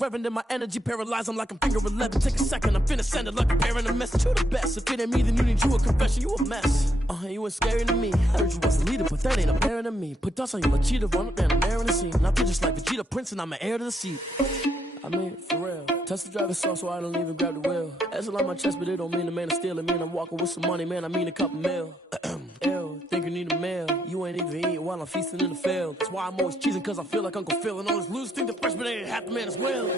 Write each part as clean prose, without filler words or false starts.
Reverend in my energy, paralyzed, I'm like I'm finger 11. Take a second, I'm finna send it like a parent a message to the best. If it ain't me, then you need you a confession, you a mess. You ain't scary to me. Heard you was a leader, but that ain't apparent to me. Put dust on you like cheetah, run up down the air in the scene. I feel just like Vegeta Prince, and I'm an heir to the seat. I mean, for real. Touch the driver's soft, so I don't even grab the wheel. That's a lot on my chest, but it don't mean the man is stealing. Man, I'm walking with some money, man, I mean a couple mil. Ew, think you need a meal. You ain't even eating while I'm feasting in the field. That's why I'm always cheesing, cause I feel like Uncle Phil. And all those losers think the freshman ain't half the man as well.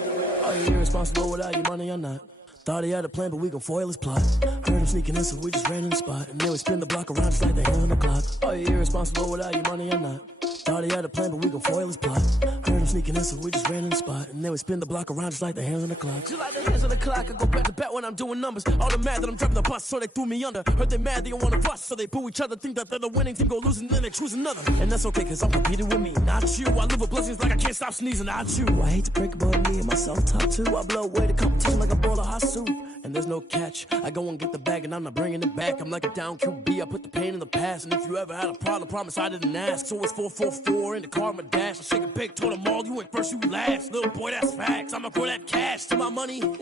Are you irresponsible without your money or not? Thought he had a plan, but we gon' foil his plot. Heard him sneaking in, so we just ran in the spot. And then we spin the block around just like the hands on the clock. Are you irresponsible without your money or not? Thought he had a plan, but we gon' foil his plot. Heard him sneaking in, so we just ran in the spot. And then we spin the block around just like the hands on the clock. Just like the hands on the clock, I go back to back when I'm doing numbers. All the mad that I'm driving the bus, so they threw me under. Heard they mad, they don't wanna bust, so they boo each other. Think that they're the winning team, go losing, then they choose another. And that's okay, cause I'm competing with me, not you. I live with blessings like I can't stop sneezing, not you. I hate to break about me and my self-talk too. I blow away the competition like a bowl of hot soup. And there's no catch. I go and get the bag and I'm not bringing it back. I'm like a down QB, I put the pain in the past. And if you ever had a problem, promise I didn't ask. So it's 444 in the car, my dash. I shake a big, told them all, you ain't first, you last. Little boy, that's facts. I'ma grow that cash to my money. You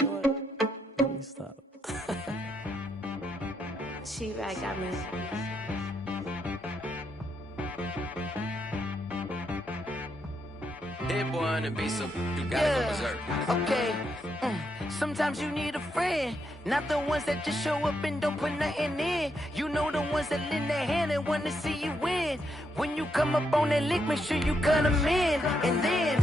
know what? Let me stop. She right, got me. Hit boy on the beat, so you gotta go berserk. Okay. Sometimes you need a friend, not the ones that just show up and don't put nothing in. You know the ones that lend their hand and want to see you win. When you come up on that lick, make sure you cut them in. And then,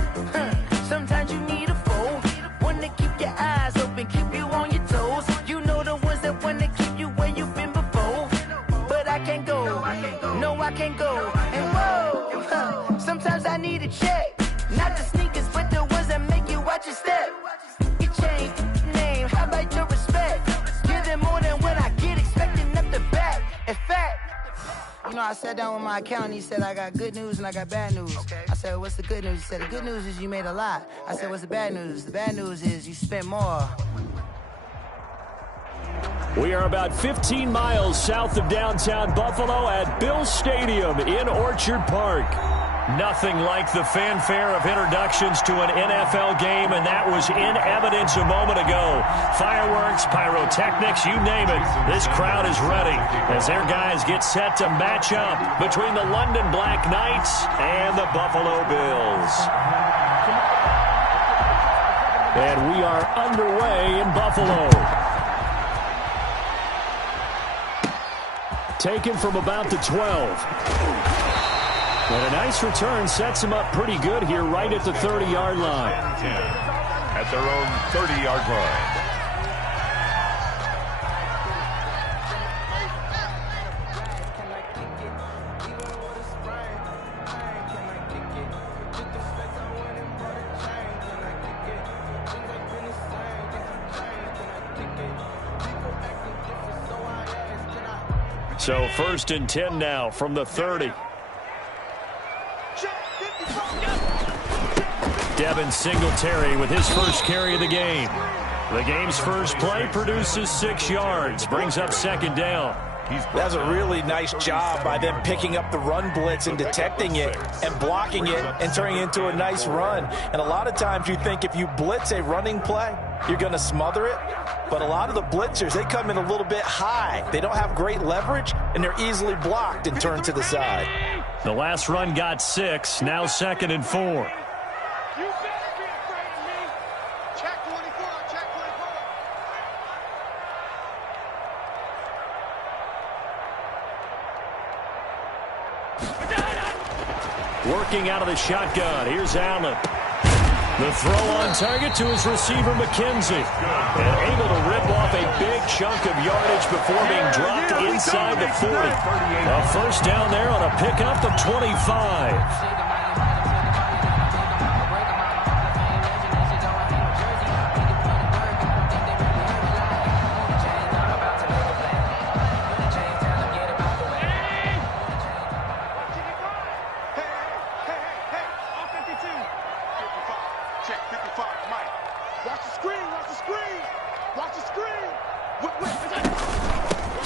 sometimes you need a foe, one to keep your eyes open, keep you on your toes. You know the ones that want to keep you where you've been before. But I can't go, no I can't go. And whoa, sometimes I need a check. Not the sneakers, but the ones that make you watch your step. You change name, how about your respect? Give them more than what I get, expecting up the back. In fact, you know, I sat down with my accountant, he said I got good news and I got bad news. I said, what's the good news? He said, the good news is you made a lot. I said, what's the bad news? The bad news is you spent more. We are about 15 miles south of downtown Buffalo at Bills Stadium in Orchard Park. Nothing like the fanfare of introductions to an NFL game, and that was in evidence a moment ago. Fireworks, pyrotechnics, you name it. This crowd is ready as their guys get set to match up between the London Black Knights and the Buffalo Bills. And we are underway in Buffalo. Taken from about the 12. And a nice return sets him up pretty good here right at the 30-yard line. At their own 30-yard line. So 1st and 10 now from the 30. Devin Singletary with his first carry of the game. The game's first play produces 6 yards, brings up 2nd down. That's a really nice job by them picking up the run blitz and detecting it and blocking it and turning it into a nice run. And a lot of times you think if you blitz a running play, you're going to smother it. But a lot of the blitzers, they come in a little bit high. They don't have great leverage, and they're easily blocked and turned to the side. The last run got 6, now 2nd and 4. Working out of the shotgun. Here's Allen. The throw on target to his receiver, McKenzie. And able to rip off a big chunk of yardage before being dropped inside the 40. A first down there on a pickup of 25.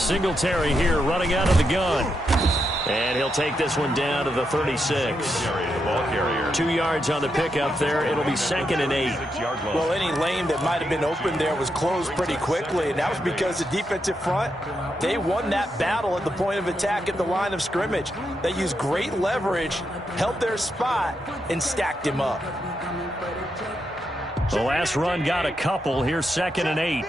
Singletary here running out of the gun. And he'll take this one down to the 36. 2 yards on the pickup there. It'll be 2nd and 8. Well, any lane that might have been open there was closed pretty quickly, and that was because the defensive front, they won that battle at the point of attack at the line of scrimmage. They used great leverage, held their spot, and stacked him up. The last run got a couple. Here's 2nd and 8.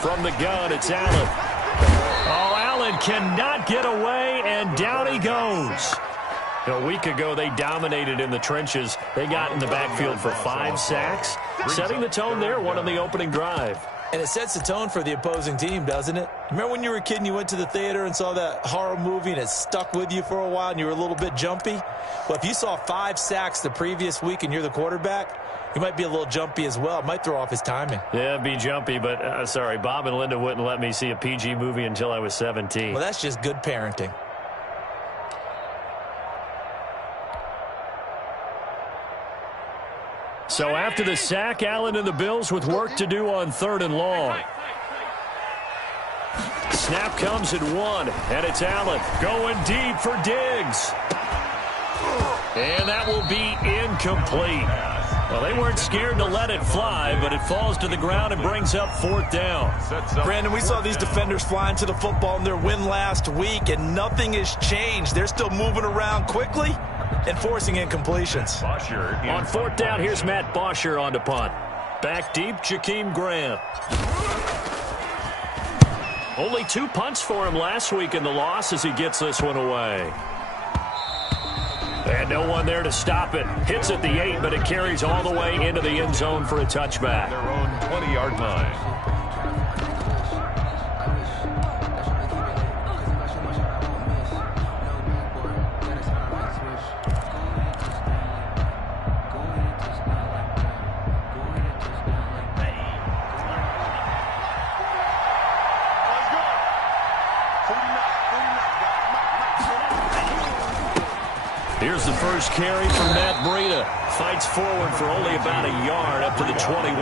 From the gun, it's Allen. Oh, Allen cannot get away, and down he goes. A week ago, they dominated in the trenches. They got in the backfield for 5 sacks, setting the tone there, one on the opening drive. And it sets the tone for the opposing team, doesn't it? Remember when you were a kid and you went to the theater and saw that horror movie and it stuck with you for a while and you were a little bit jumpy? Well, if you saw 5 sacks the previous week and you're the quarterback, he might be a little jumpy as well. It might throw off his timing. Yeah, be jumpy, but sorry, Bob and Linda wouldn't let me see a PG movie until I was 17. Well, that's just good parenting. So after the sack, Allen and the Bills with work to do on 3rd and long. Snap comes at 1, and it's Allen going deep for Diggs. And that will be incomplete. Well, they weren't scared to let it fly, but it falls to the ground and brings up 4th down. Brandon, we saw these defenders flying to the football in their win last week, and nothing has changed. They're still moving around quickly and forcing incompletions. On 4th down, here's Matt Bosher on the punt. Back deep, Jakeem Grant. Only 2 punts for him last week in the loss as he gets this one away. And no one there to stop it. Hits at the 8, but it carries all the way into the end zone for a touchback. Their own 20-yard line. Here's the first carry from Matt Breida. Fights forward for only about a yard up to the 21.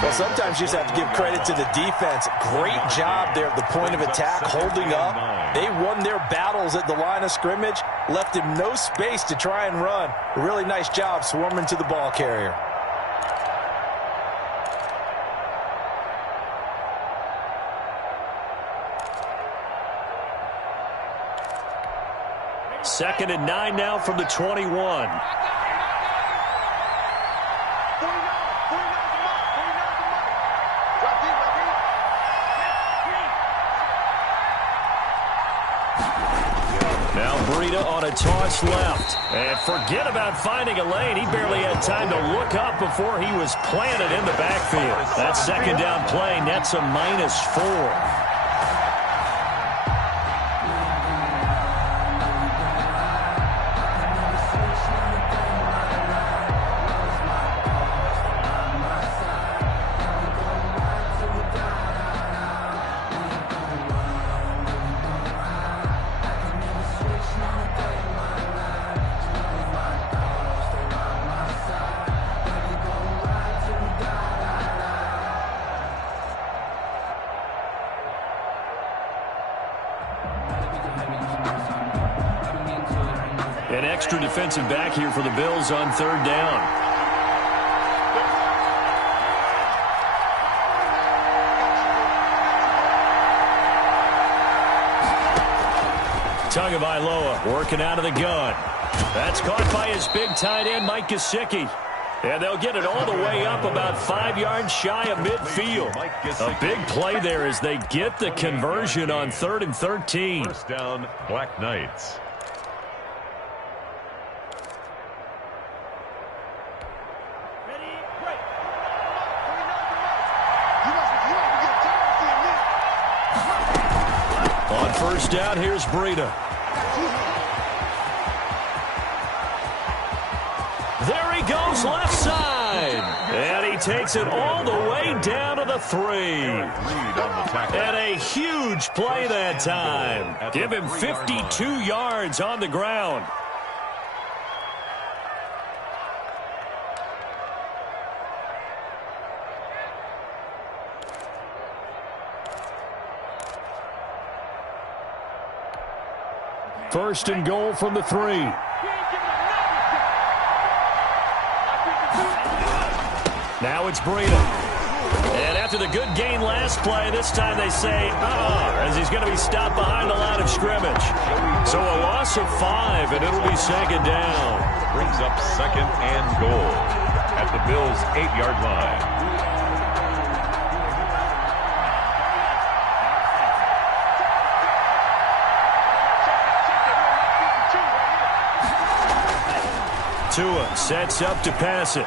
Well, sometimes you just have to give credit to the defense. Great job there at the point of attack, holding up. They won their battles at the line of scrimmage, left him no space to try and run. A really nice job swarming to the ball carrier. Second and 9 now from the 21. Now Breida on a toss left. And forget about finding a lane. He barely had time to look up before he was planted in the backfield. That second down play nets a -4. An extra defensive back here for the Bills on 3rd down. Tagovailoa working out of the gun. That's caught by his big tight end, Mike Gesicki. And they'll get it all the way up about 5 yards shy of midfield. A big play there as they get the conversion on 3rd and 13. First down, Black Knights. On 1st down, here's Breida. There he goes left side. And he takes it all the way down to the 3. And a huge play that time. Give him 52 yards on the ground. First and goal from the 3. Now it's Breida. And after the good gain last play, this time they say, as he's going to be stopped behind the line of scrimmage. So a loss of 5, and it'll be second down. Brings up second and goal at the Bills' 8-yard line. Tua sets up to pass it.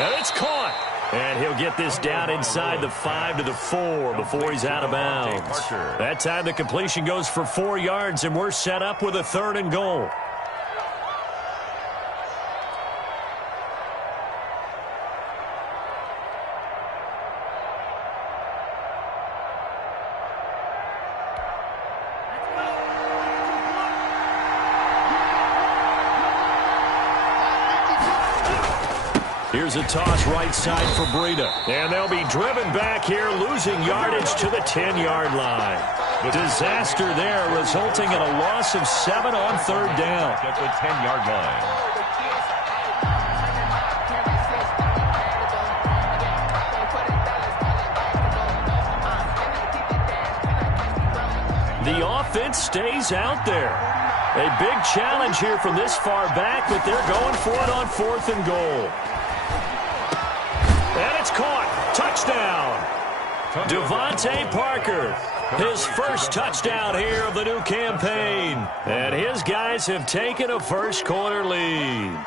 And it's caught. And he'll get this down inside the 5 to the 4 before he's out of bounds. That time the completion goes for 4 yards, and we're set up with a 3rd and goal. Here's a toss right side for Breida. And they'll be driven back here, losing yardage to the 10-yard line. Disaster there, resulting in a loss of 7 on 3rd down. At the 10-yard line. The offense stays out there. A big challenge here from this far back, but they're going for it on 4th and goal. And it's caught. Touchdown. Devontae Parker. His first touchdown here of the new campaign. And his guys have taken a first-quarter lead.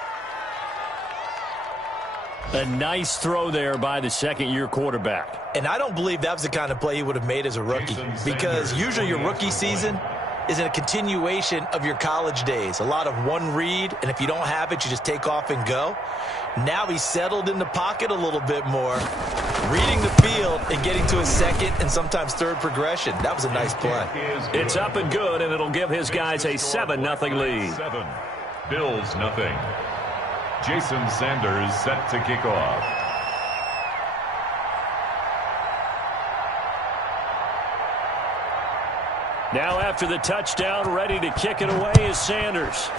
A nice throw there by the second-year quarterback. And I don't believe that was the kind of play he would have made as a rookie, because usually your rookie season is a continuation of your college days. A lot of one read, and if you don't have it, you just take off and go. Now he's settled in the pocket a little bit more, reading the field and getting to his second and sometimes third progression. That was a nice play. It's up and good, and it'll give his guys a 7-0 lead. 7. Bills nothing. Jason Sanders set to kick off. Now after the touchdown, ready to kick it away is Sanders.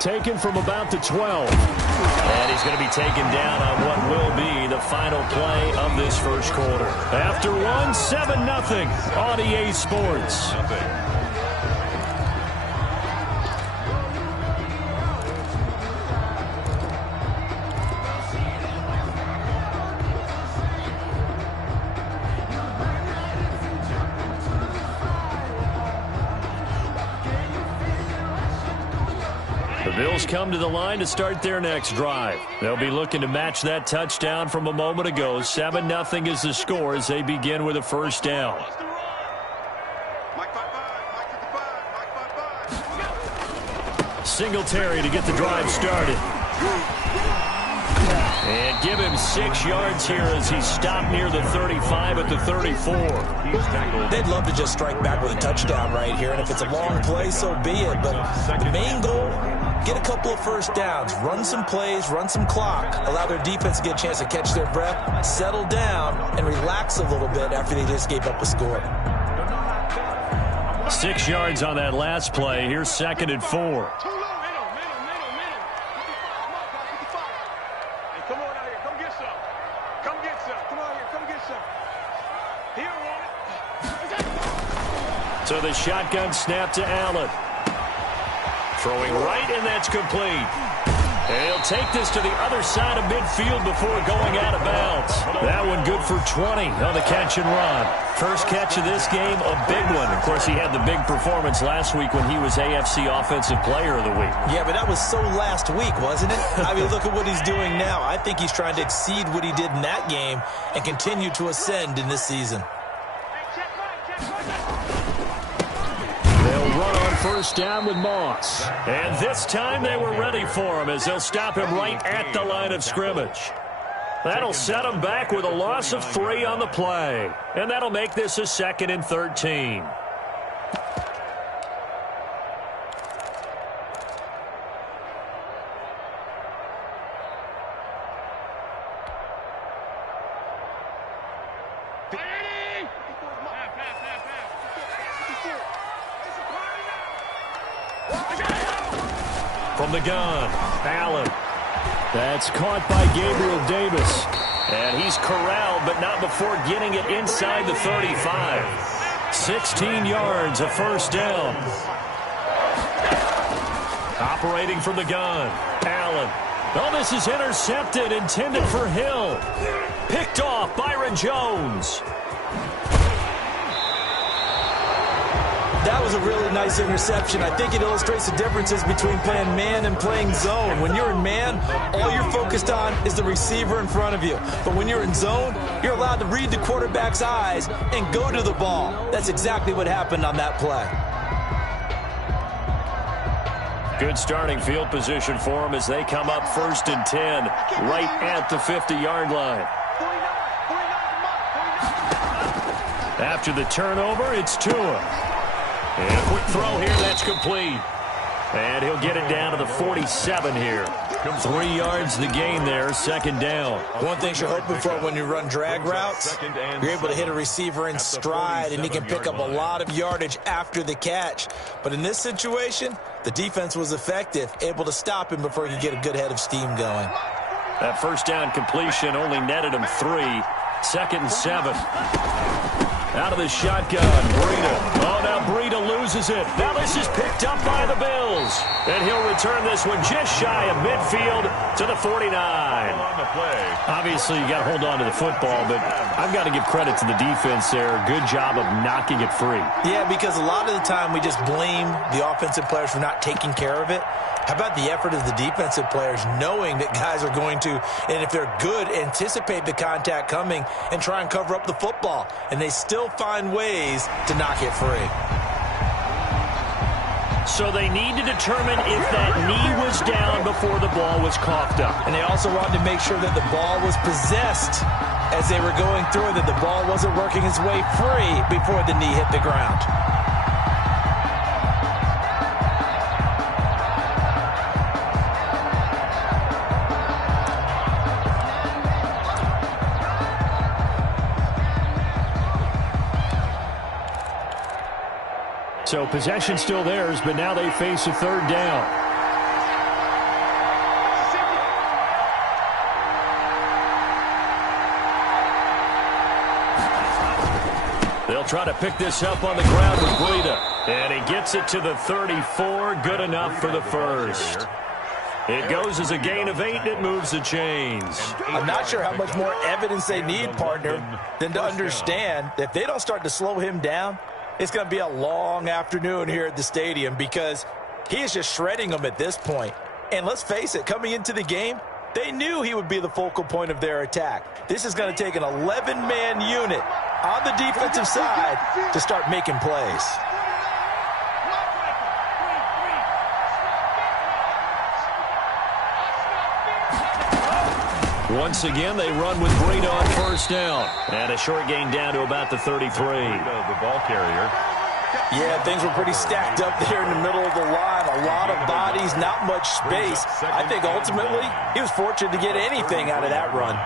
Taken from about the 12. And he's going to be taken down on what will be the final play of this first quarter. After one, 7-0 on EA Sports. The Bills come to the line to start their next drive. They'll be looking to match that touchdown from a moment ago. 7-0 is the score as they begin with a first down. Singletary to get the drive started. And give him 6 yards here as he's stopped near the 35 at the 34. They'd love to just strike back with a touchdown right here, and if it's a long play, so be it. But the main goal, get a couple of first downs, run some plays, run some clock, allow their defense to get a chance to catch their breath, settle down, and relax a little bit after they just gave up a score. 6 yards on that last play. Here's 2nd and 4. So the shotgun snap to Allen. Throwing right, and that's complete. And he'll take this to the other side of midfield before going out of bounds. That one good for 20 on the catch and run. First catch of this game, a big one. Of course, he had the big performance last week when he was AFC Offensive Player of the Week. Yeah, but that was so last week, wasn't it? I mean, look at what he's doing now. I think he's trying to exceed what he did in that game and continue to ascend in this season. They'll run on first down with Moss. And this time they were ready for him as they'll stop him right at the line of scrimmage. That'll set him back with a loss of 3 on the play. And that'll make this a 2nd and 13. From the gun, Allen. That's caught by Gabriel Davis. And he's corralled, but not before getting it inside the 35. 16 yards, a first down. Operating from the gun, Allen. Oh, this is intercepted, intended for Hill. Picked off, Byron Jones. That was a really nice interception. I think it illustrates the differences between playing man and playing zone. When you're in man, all you're focused on is the receiver in front of you. But when you're in zone, you're allowed to read the quarterback's eyes and go to the ball. That's exactly what happened on that play. Good starting field position for them as they come up 1st and 10, right at the 50-yard line. After the turnover, it's Tua. And a quick throw here, that's complete. And he'll get it down to the 47 here. 3 yards the gain there, 2nd down. One thing you're hoping for when you run drag routes, you're able to hit a receiver in stride, and he can pick up a lot of yardage after the catch. But in this situation, the defense was effective, able to stop him before he could get a good head of steam going. That first down completion only netted him 3. 2nd and 7. Out of the shotgun, Breida. Oh, now Breida loses it. Now this is picked up by the Bills. And he'll return this one just shy of midfield to the 49. Obviously, you got to hold on to the football, but I've got to give credit to the defense there. Good job of knocking it free. Yeah, because a lot of the time we just blame the offensive players for not taking care of it. How about the effort of the defensive players knowing that guys are going to, and if they're good, anticipate the contact coming and try and cover up the football. And they still find ways to knock it free. So they need to determine if that knee was down before the ball was coughed up. And they also wanted to make sure that the ball was possessed as they were going through, that the ball wasn't working its way free before the knee hit the ground. So possession still theirs, but now they face a 3rd down. They'll try to pick this up on the ground with Breida. And he gets it to the 34. Good enough for the first. It goes as a gain of 8, and it moves the chains. I'm not sure how much more evidence they need, partner, than to understand that if they don't start to slow him down, it's going to be a long afternoon here at the stadium because he is just shredding them at this point. And let's face it, coming into the game, they knew he would be the focal point of their attack. This is going to take an 11-man unit on the defensive side to start making plays. Once again, they run with Breida on 1st down. And a short gain down to about the 33. The ball carrier. Yeah, things were pretty stacked up there in the middle of the line. A lot of bodies, not much space. I think ultimately he was fortunate to get anything out of that run.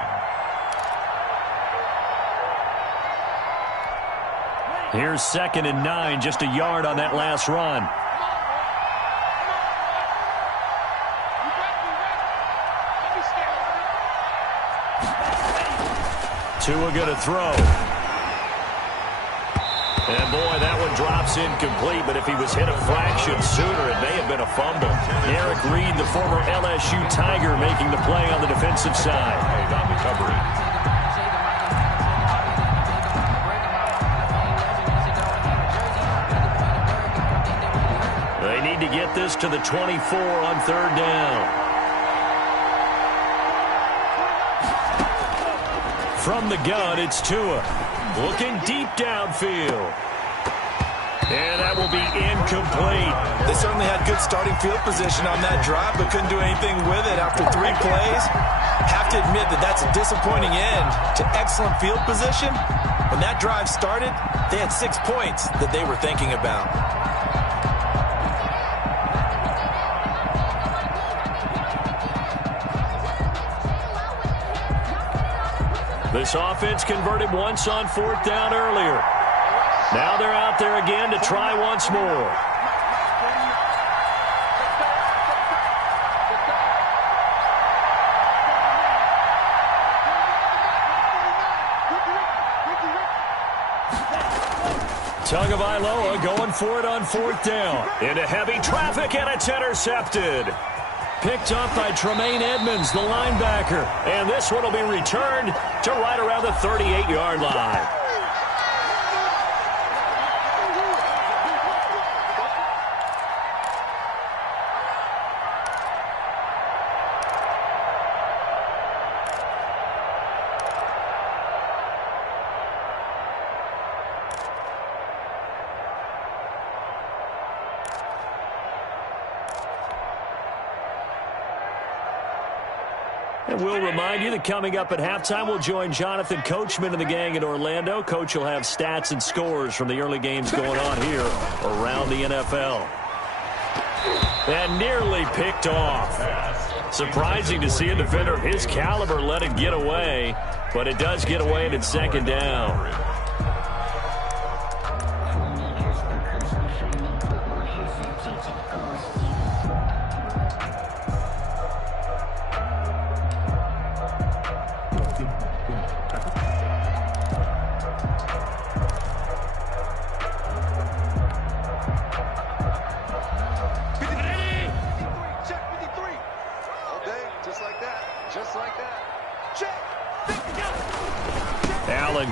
Here's 2nd and 9, just a yard on that last run. Tua going to throw. And boy, that one drops incomplete, but if he was hit a fraction sooner, it may have been a fumble. Eric Reed, the former LSU Tiger, making the play on the defensive side. They need to get this to the 24 on 3rd down. From the gun, it's Tua. Looking deep downfield. And that will be incomplete. They certainly had good starting field position on that drive, but couldn't do anything with it after 3 plays. Have to admit that that's a disappointing end to excellent field position. When that drive started, they had 6 points that they were thinking about. This offense converted once on 4th down earlier. Now they're out there again to try once more. Tagovailoa going for it on 4th down. Into heavy traffic, and it's intercepted. Picked up by Tremaine Edmonds, the linebacker. And this one will be returned to right around the 38-yard line. And we'll remind you that coming up at halftime, we'll join Jonathan Coachman and the gang in Orlando. Coach will have stats and scores from the early games going on here around the NFL. And nearly picked off. Surprising to see a defender of his caliber let it get away, but it does get away and it's 2nd down.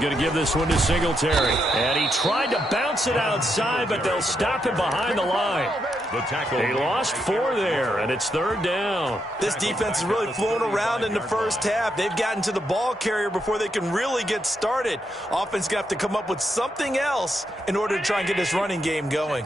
Going to give this one to Singletary. And he tried to bounce it outside, but they'll stop him behind the line. They lost 4 there, and it's 3rd down. This defense is really flown around in the first half. They've gotten to the ball carrier before they can really get started. Offense got to come up with something else in order to try and get this running game going.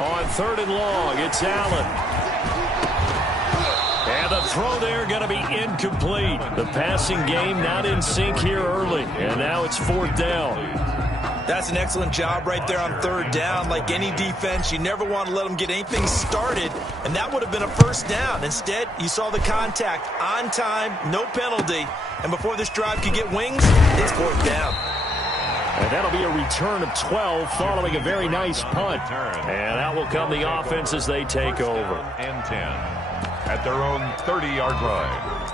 On 3rd and long, it's Allen. And the throw there going to be incomplete. The passing game not in sync here early. And now it's 4th down. That's an excellent job right there on 3rd down. Like any defense, you never want to let them get anything started. And that would have been a 1st down. Instead, you saw the contact on time, no penalty. And before this drive could get wings, it's 4th down. And that'll be a return of 12 following a very nice punt. And out will come the offense as they take over. And 10 at their own 30-yard line.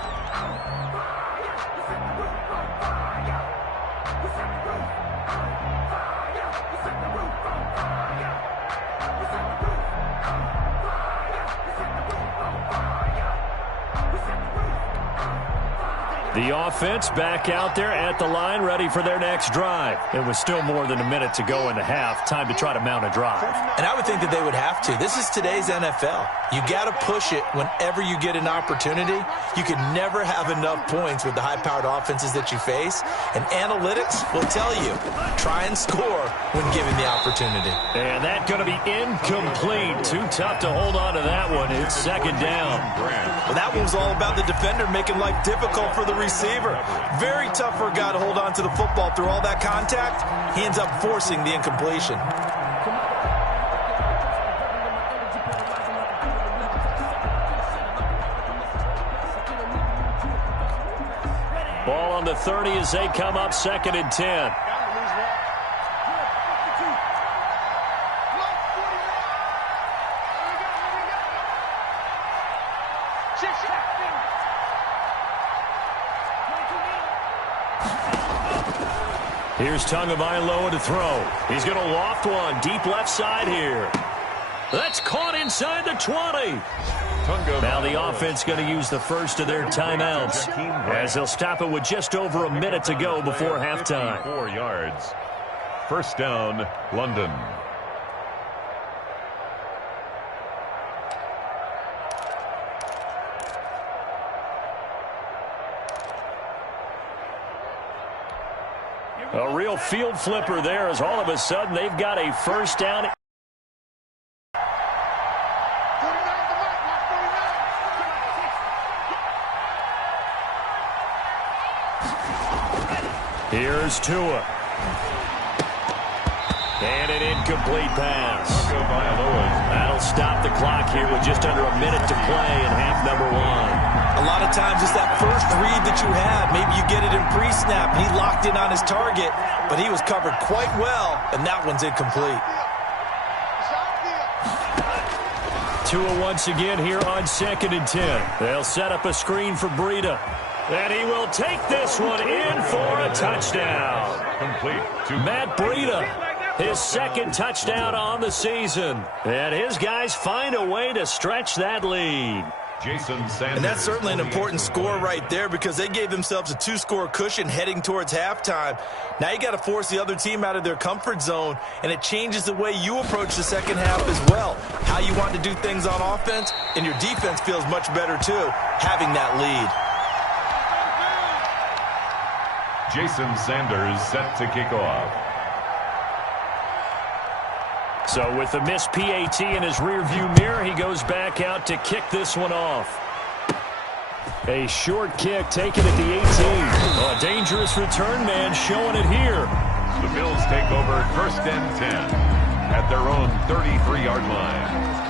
The offense back out there at the line, ready for their next drive. It was still more than a minute to go in the half. Time to try to mount a drive. And I would think that they would have to. This is today's NFL. You got to push it whenever you get an opportunity. You can never have enough points with the high-powered offenses that you face. And analytics will tell you, try and score when given the opportunity. And that's going to be incomplete. Too tough to hold on to that one. It's 2nd down. Well, that one was all about the defender making life difficult for the receiver. Very tough for a guy to hold on to the football through all that contact. He ends up forcing the incompletion. Ball on the 30 as they come up 2nd and 10. Here's Tagovailoa to throw. He's going to loft one deep left side here. That's caught inside the 20. Now the offense going to use the first of their timeouts as they'll stop it with just over a minute to go before halftime. 4 yards. 1st down, London. real field flipper there as all of a sudden they've got a first down. Here's Tua. And an incomplete pass. That'll stop the clock here with just under a minute to play in half number one. A lot of times it's that first read that you have. Maybe you get it in pre-snap. He locked in on his target, but he was covered quite well, and that one's incomplete. Tua once again here on 2nd and 10. They'll set up a screen for Breida. And he will take this one in for a touchdown. Complete to Matt Breida, his second touchdown on the season. And his guys find a way to stretch that lead. Jason Sanders. And that's certainly an important score right there because they gave themselves a 2-score cushion heading towards halftime. Now you got to force the other team out of their comfort zone, and it changes the way you approach the second half as well. How you want to do things on offense, and your defense feels much better too, having that lead. Jason Sanders set to kick off. So with the missed PAT in his rearview mirror, he goes back out to kick this one off. A short kick taken at the 18. A dangerous return man showing it here. The Bills take over 1st and 10 at their own 33-yard line.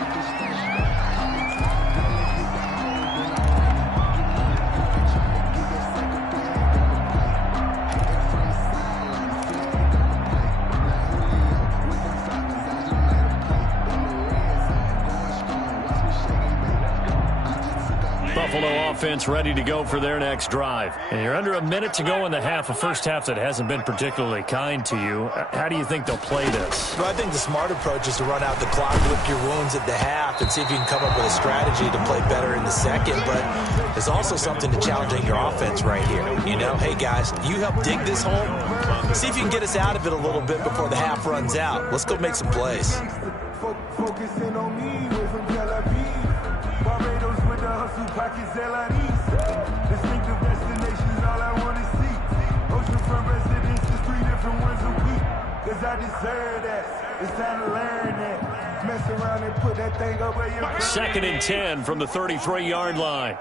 Buffalo offense ready to go for their next drive. And you're under a minute to go in the half, a first half that hasn't been particularly kind to you. How do you think they'll play this? Well, I think the smart approach is to run out the clock, lick your wounds at the half, and see if you can come up with a strategy to play better in the second. But there's also something to challenging your offense right here. You know, hey, guys, you help dig this hole. See if you can get us out of it a little bit before the half runs out. Let's go make some plays. Focusing on me with some Tel Aviv. Barbados with the hustle pockets, LIDs. Distinctive destinations, all I want to see. Oceanfront residences, 3 different ones a week. Cause I deserve that. It's time to learn that. Mess around and put that thing up where you're 2nd and 10 from the 33-yard line.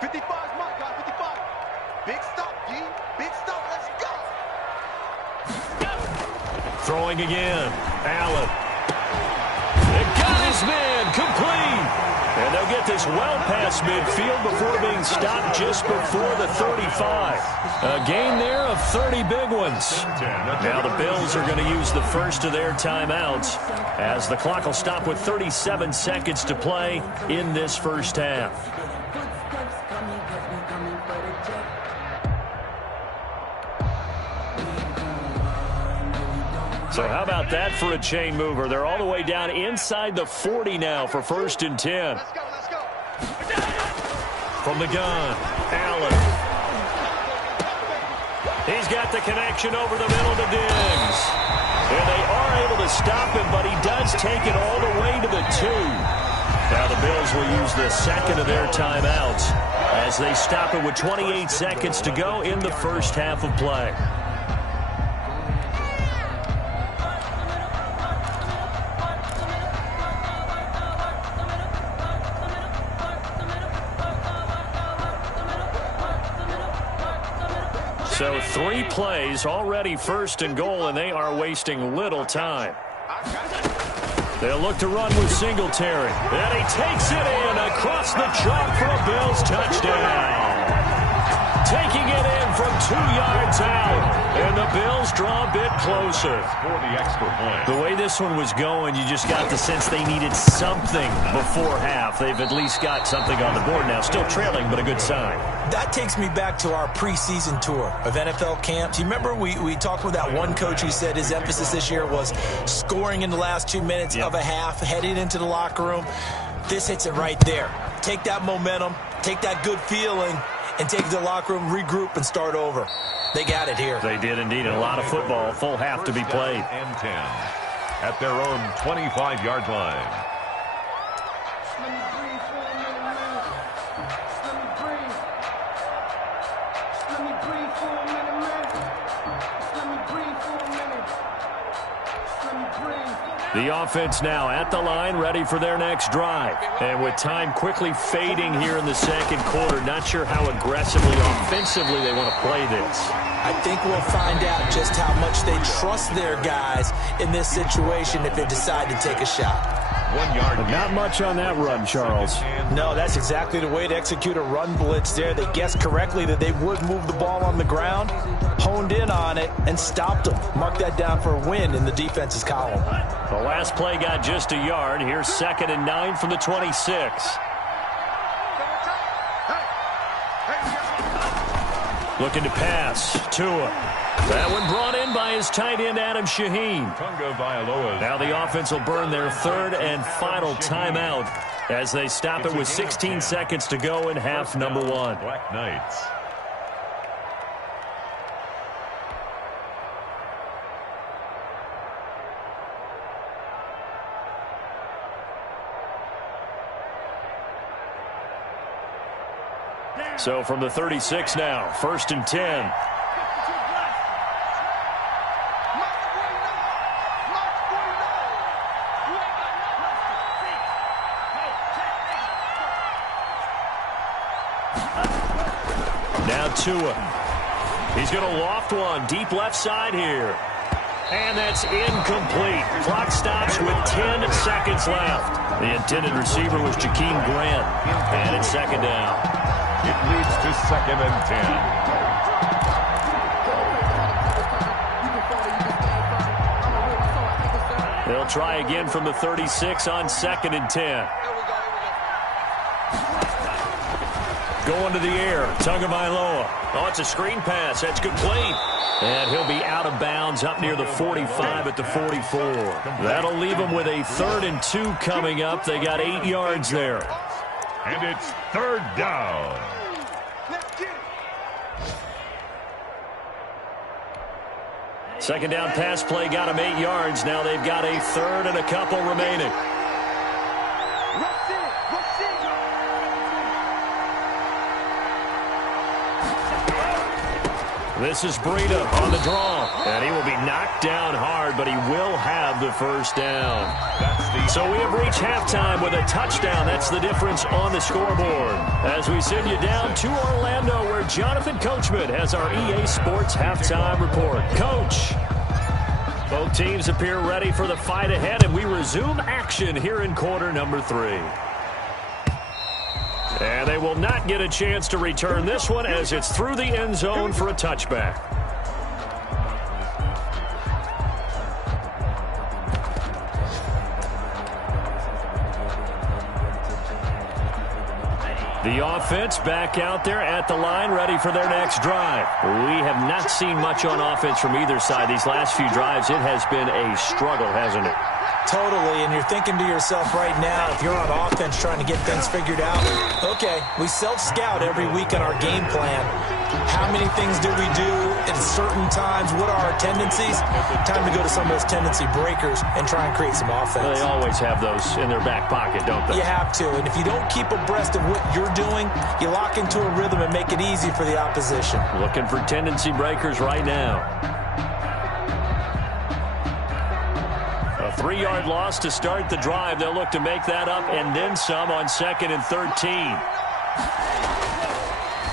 55's my guy, 55. Big stop, G. Big stop, let's go. Throwing again. Allen. It got his man complete. And they'll get this well past midfield before being stopped just before the 35. A gain there of 30 big ones. Now the Bills are going to use the first of their timeouts as the clock will stop with 37 seconds to play in this first half. So how about that for a chain mover? They're all the way down inside the 40 now for 1st and 10. From the gun, Allen. He's got the connection over the middle to Diggs. And they are able to stop him, but he does take it all the way to the 2. Now the Bills will use the second of their timeouts as they stop it with 28 seconds to go in the first half of play. So 3 plays, already 1st and goal, and they are wasting little time. They'll look to run with Singletary. And he takes it in across the chalk for a Bills touchdown. Taking it in from 2 yards out. And the Bills draw a bit closer. For the extra point. The way this one was going, you just got the sense they needed something before half. They've at least got something on the board now. Still trailing, but a good sign. That takes me back to our preseason tour of NFL camps. You remember we talked with that one coach who said his emphasis this year was scoring in the last 2 minutes of a half, heading into the locker room. This hits it right there. Take that momentum, take that good feeling, and take it to the locker room, regroup, and start over. They got it here. They did indeed. A lot of football, full half to be played. And 10 at their own 25-yard line. The offense now at the line, ready for their next drive. And with time quickly fading here in the second quarter, not sure how aggressively, offensively they want to play this. I think we'll find out just how much they trust their guys in this situation if they decide to take a shot. 1 yard. But not much on that run, Charles. No, that's exactly the way to execute a run blitz there. They guessed correctly that they would move the ball on the ground, honed in on it, and stopped them. Mark that down for a win in the defense's column. The last play got just a yard. Here's 2nd and 9 from the 26. Looking to pass. Tua. That one brought in by his tight end, Adam Shaheen. Now the offense will burn their 3rd and final timeout as they stop it with 16 seconds to go in half number 1. Black Knights. So from the 36 now, 1st and 10. Now Tua. He's going to loft one deep left side here. And that's incomplete. Clock stops with 10 seconds left. The intended receiver was Jakeem Grant. And it's 2nd down. It leads to 2nd and 10. They'll try again from the 36 on 2nd and 10. Going to the air. Tagovailoa. Oh, it's a screen pass. That's complete. And he'll be out of bounds up near the 45 at the 44. That'll leave him with a 3rd and 2 coming up. They got 8 yards there. And it's 3rd down. Second down pass play got him 8 yards. Now they've got a 3rd and a couple remaining. This is Breida on the draw. And he will be knocked down hard, but he will have the 1st down. So we have reached halftime with a touchdown. That's the difference on the scoreboard. As we send you down to Orlando, where Jonathan Coachman has our EA Sports halftime report. Coach. Both teams appear ready for the fight ahead, and we resume action here in quarter number 3. And they will not get a chance to return this one as it's through the end zone for a touchback. The offense back out there at the line, ready for their next drive. We have not seen much on offense from either side these last few drives. It has been a struggle, hasn't it? Totally, and you're thinking to yourself right now, if you're on offense trying to get things figured out, okay, we self-scout every week on our game plan. How many things do we do at certain times? What are our tendencies? Time to go to some of those tendency breakers and try and create some offense. Well, they always have those in their back pocket, don't they? You have to, and if you don't keep abreast of what you're doing, you lock into a rhythm and make it easy for the opposition. Looking for tendency breakers right now. A 3-yard loss to start the drive. They'll look to make that up and then some on 2nd and 13.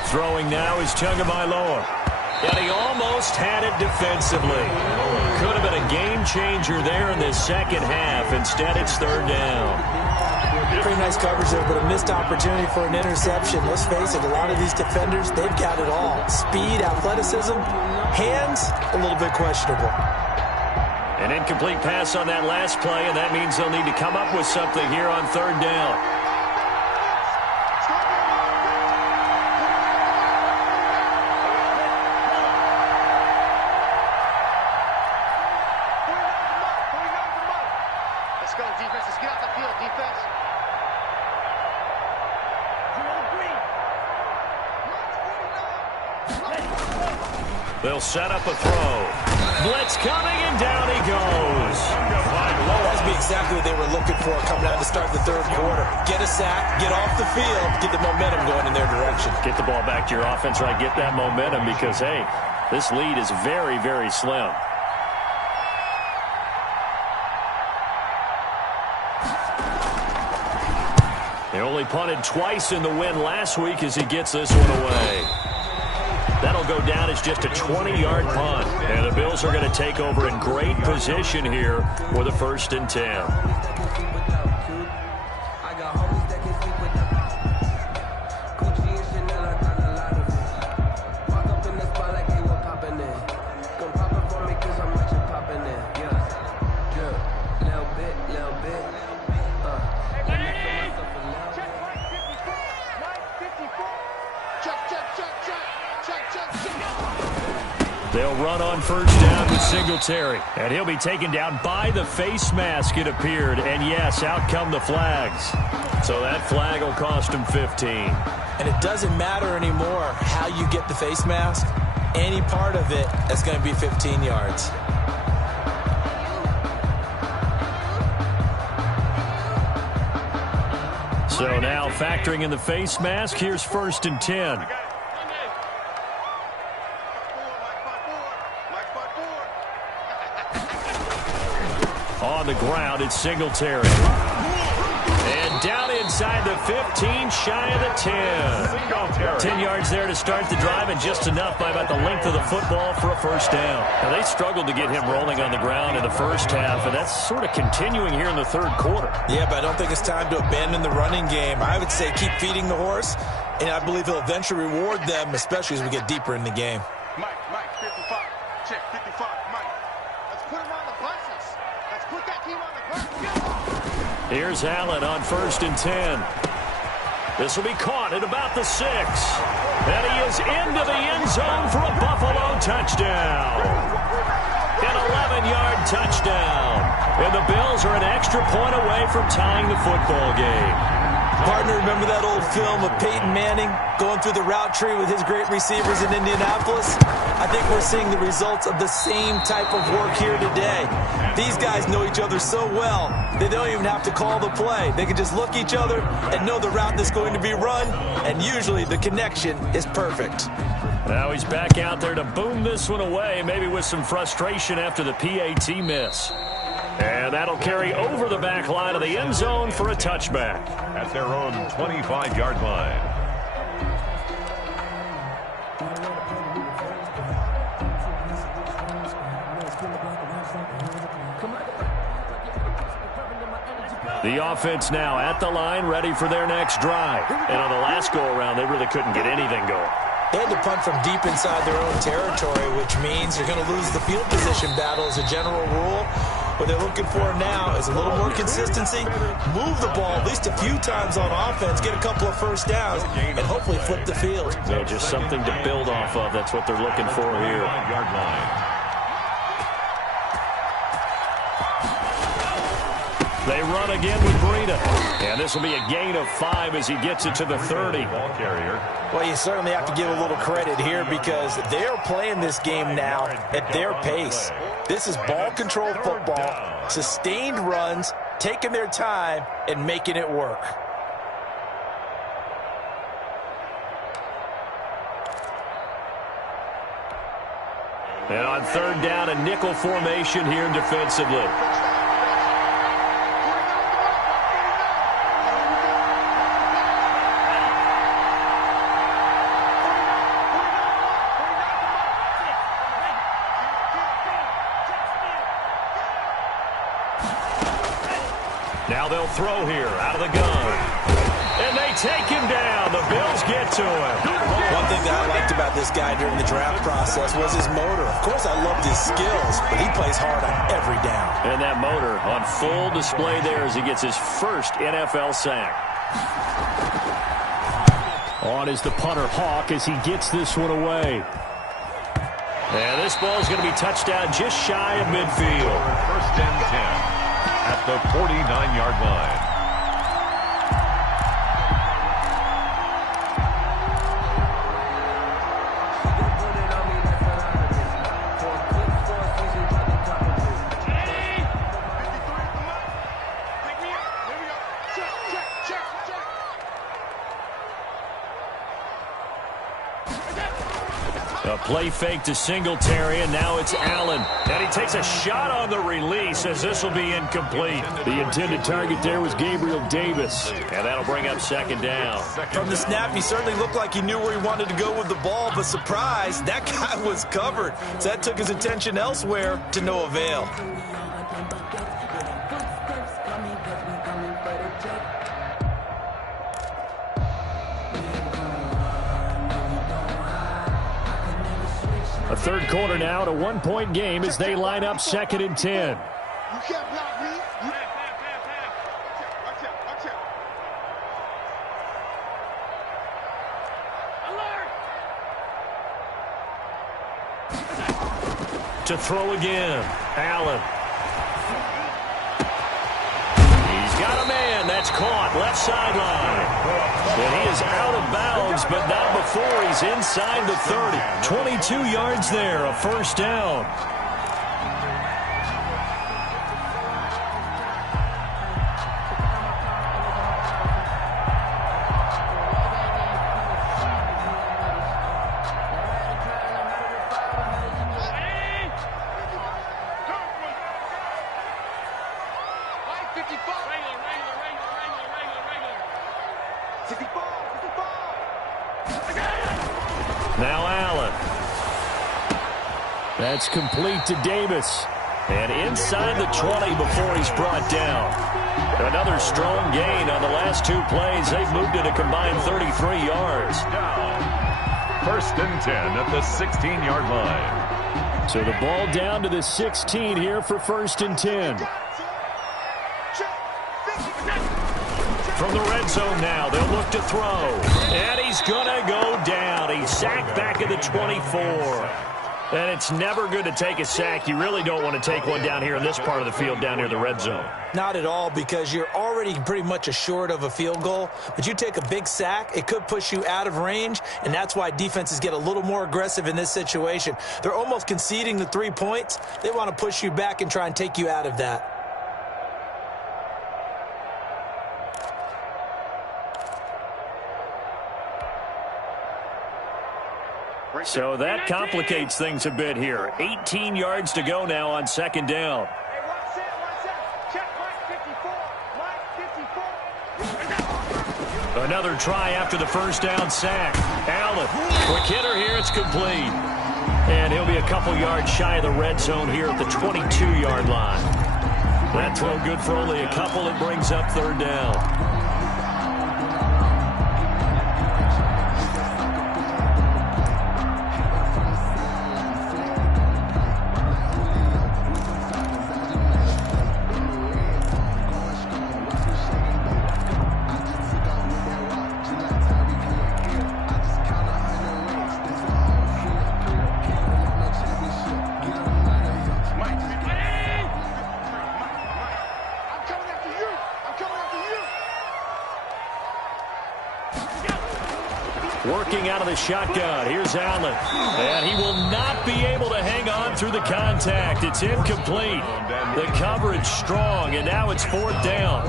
Throwing now is Tagovailoa. And he almost had it defensively. Could have been a game changer there in the second half. Instead, it's 3rd down. Pretty nice coverage there, but a missed opportunity for an interception. Let's face it, a lot of these defenders, they've got it all. Speed, athleticism, hands, a little bit questionable. An incomplete pass on that last play, and that means they'll need to come up with something here on 3rd down. Let's go, defense. Let's get off the field, defense. They'll set up a throw. Blitz coming, and down he goes. That's exactly what they were looking for coming out to start the 3rd quarter. Get a sack, get off the field, get the momentum going in their direction. Get the ball back to your offense, right? Get that momentum because, hey, this lead is very, very slim. They only punted twice in the win last week as he gets this one away. That'll go down as just a 20-yard punt. And the Bills are going to take over in great position here with a 1st and 10. They'll run on 1st down with Singletary. And he'll be taken down by the face mask, it appeared. And yes, out come the flags. So that flag will cost him 15. And it doesn't matter anymore how you get the face mask. Any part of it is going to be 15 yards. So now factoring in the face mask, here's 1st and 10. On the ground, it's Singletary. And down inside the 15, shy of the 10. 10 yards there to start the drive, and just enough by about the length of the football for a 1st down. Now, they struggled to get him rolling on the ground in the 1st half, and that's sort of continuing here in the 3rd quarter. Yeah, but I don't think it's time to abandon the running game. I would say keep feeding the horse, and I believe he'll eventually reward them, especially as we get deeper in the game. Mike, 55. Check, 55. Mike, let's put him on the buses. Let's put that team on the bus. Here's Allen on 1st and 10. This will be caught at about the 6. And he is into the end zone for a Buffalo touchdown. An 11-yard touchdown. And the Bills are an extra point away from tying the football game. Partner, remember that old film of Peyton Manning going through the route tree with his great receivers in Indianapolis? I think we're seeing the results of the same type of work here today. These guys know each other so well, they don't even have to call the play. They can just look each other and know the route that's going to be run, and usually the connection is perfect. Now he's back out there to boom this one away, maybe with some frustration after the PAT miss. And that'll carry over the back line of the end zone for a touchback. At their own 25-yard line. The offense now at the line, ready for their next drive. And on the last go-around, they really couldn't get anything going. They had to punt from deep inside their own territory, which means you're going to lose the field position battle as a general rule. What they're looking for now is a little more consistency, move the ball at least a few times on offense, get a couple of 1st downs, and hopefully flip the field. Yeah, just something to build off of. That's what they're looking for here. Yard line. They run again with Breida. And this will be a gain of 5 as he gets it to the 30. Ball carrier. Well, you certainly have to give a little credit here because they're playing this game now at their pace. This is ball control football, sustained runs, taking their time, and making it work. And on 3rd down, a nickel formation here defensively. Now they'll throw here out of the gun. And they take him down. The Bills get to him. One thing that I liked about this guy during the draft process was his motor. Of course, I loved his skills, but he plays hard on every down. And that motor on full display there as he gets his first NFL sack. On is the punter Hawk as he gets this one away. And this ball is going to be touched down just shy of midfield. 1st and 10 at the 49-yard line. A Play fake to Singletary, and now it's Allen. And he takes a shot on the release as this will be incomplete. The intended target there was Gabriel Davis, and that'll bring up second down. From the snap, he certainly looked like he knew where he wanted to go with the ball, but surprise, that guy was covered. So that took his attention elsewhere to no avail. A third quarter now, at a one-point game as they line up 2nd and 10. You can't block me. Watch out. Alert! To throw again, Allen. He's got a man. That's caught. Left sideline. And he is out of bounds, but not before he's inside the 30. 22 yards there, a first down. Now Allen. That's complete to Davis. And inside the 20 before he's brought down. Another strong gain on the last 2 plays. They've moved it a combined 33 yards. First and 10 at the 16-yard line. So the ball down to the 16 here for 1st and 10. From the red zone now, they'll look to throw. And he's going to go down. He's sacked back at the 24. And it's never good to take a sack. You really don't want to take one down here in this part of the field down near the red zone. Not at all, because you're already pretty much assured of a field goal. But you take a big sack, it could push you out of range, and that's why defenses get a little more aggressive in this situation. They're almost conceding the 3 points. They want to push you back and try and take you out of that. So that complicates things a bit here. 18 yards to go now on 2nd down. Check Mike 54. Another try after the first down sack. Allen, quick hitter here, it's complete. And he'll be a couple yards shy of the red zone here at the 22-yard line. That throw good for only a couple. It brings up 3rd down. Working out of the shotgun. Here's Allen. And he will not be able to hang on through the contact. It's incomplete. The coverage strong, and now it's 4th down.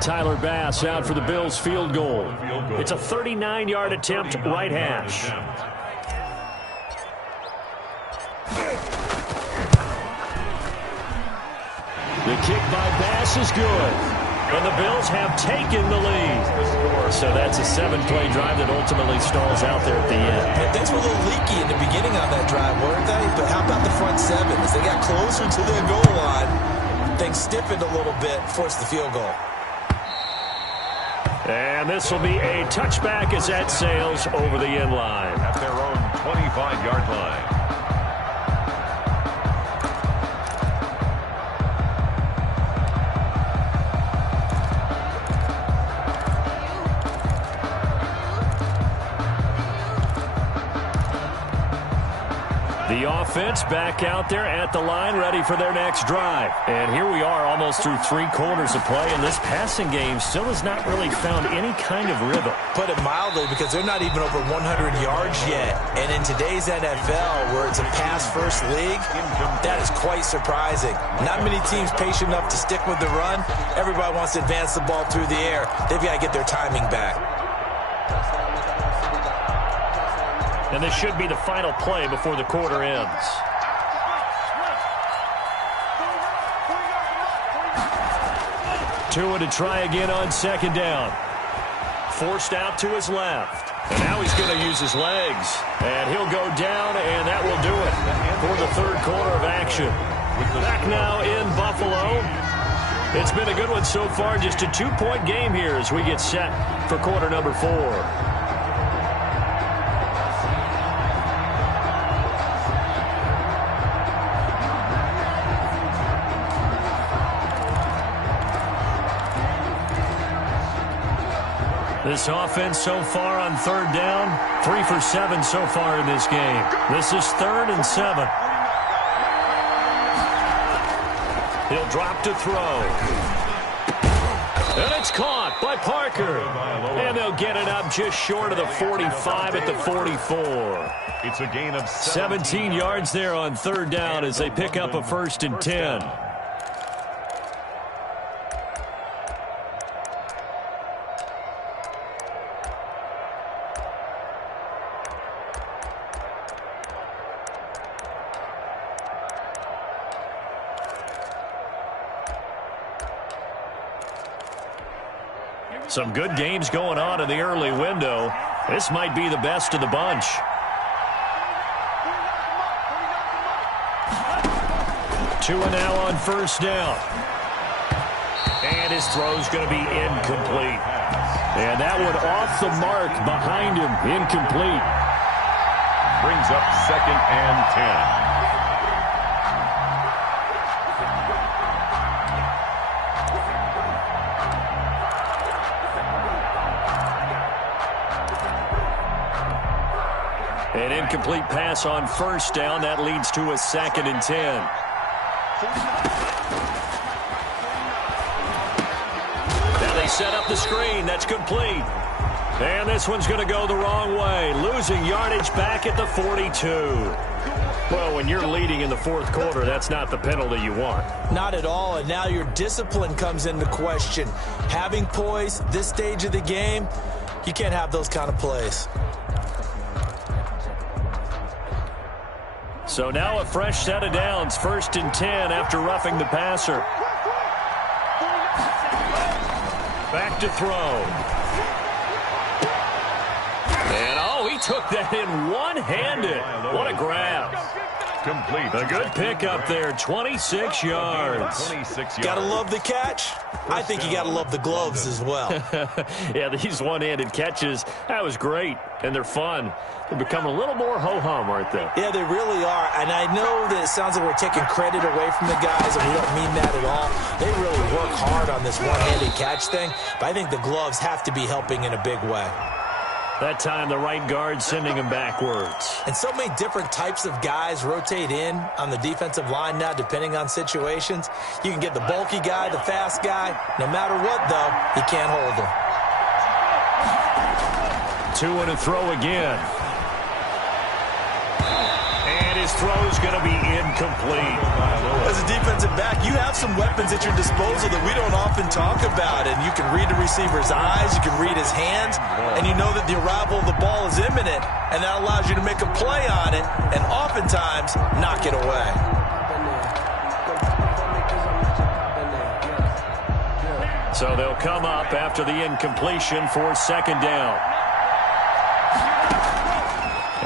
Tyler Bass out for the Bills field goal. It's a 39-yard attempt, right hash. The kick by Bass is good. And the Bills have taken the lead. So that's a 7-play drive that ultimately stalls out there at the end. And things were a little leaky in the beginning on that drive, weren't they? But how about the front 7? As they got closer to their goal line, things stiffened a little bit, forced the field goal. And this will be a touchback as that sails over the end line. At their own 25-yard line. The The offense back out there at the line, ready for their next drive. And here we are almost through 3 quarters of play, and this passing game still has not really found any kind of rhythm. Put it mildly, because they're not even over 100 yards yet. And in today's NFL, where it's a pass-first league, that is quite surprising. Not many teams patient enough to stick with the run. Everybody wants to advance the ball through the air. They've got to get their timing back. And this should be the final play before the quarter ends. Tua to try again on 2nd down. Forced out to his left. And now he's going to use his legs. And he'll go down, and that will do it for the 3rd quarter of action. Back now in Buffalo. It's been a good one so far. Just a 2-point game here as we get set for quarter number 4. This offense so far on 3rd down, 3 for 7 so far in this game. This is 3rd and 7. He'll drop to throw. And it's caught by Parker. And they'll get it up just short of the 45 at the 44. It's a gain of 17 yards there on 3rd down as they pick up a 1st and 10. Some good games going on in the early window. This might be the best of the bunch. Tua now on 1st down. And his throw's going to be incomplete. And that one off the mark behind him. Incomplete. Brings up 2nd and 10. An incomplete pass on 1st down. That leads to a 2nd and 10. Now they set up the screen. That's complete. And this one's going to go the wrong way. Losing yardage back at the 42. Well, when you're leading in the 4th quarter, that's not the penalty you want. Not at all, and now your discipline comes into question. Having poise this stage of the game, you can't have those kind of plays. So now a fresh set of downs, 1st and 10 after roughing the passer. Back to throw. And, oh, he took that in one-handed. What a grab. Complete. A good pickup there, 26 yards. Gotta love the catch. I think you gotta love the gloves as well. Yeah, these one-handed catches, that was great, and they're fun. They've become a little more ho-hum, aren't they? Yeah, they really are, and I know that it sounds like we're taking credit away from the guys, and we don't mean that at all. They really work hard on this one-handed catch thing, but I think the gloves have to be helping in a big way. That time, the right guard sending him backwards. And so many different types of guys rotate in on the defensive line now, depending on situations. You can get the bulky guy, the fast guy. No matter what, though, he can't hold him. 2 and a throw again. And his throw's going to be incomplete. As a defensive back, you have some weapons at your disposal that we don't often talk about. And you can read the receiver's eyes, you can read his hands, and you know that the arrival of the ball is imminent, and that allows you to make a play on it and oftentimes knock it away. So they'll come up after the incompletion for 2nd down.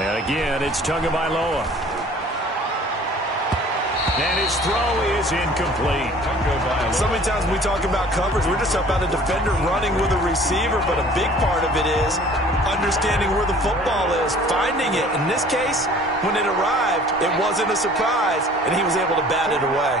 And again, it's Tagovailoa. And his throw is incomplete. So many times when we talk about coverage, we're just talking about a defender running with a receiver, but a big part of it is understanding where the football is, finding it. In this case, when it arrived, it wasn't a surprise, and he was able to bat it away.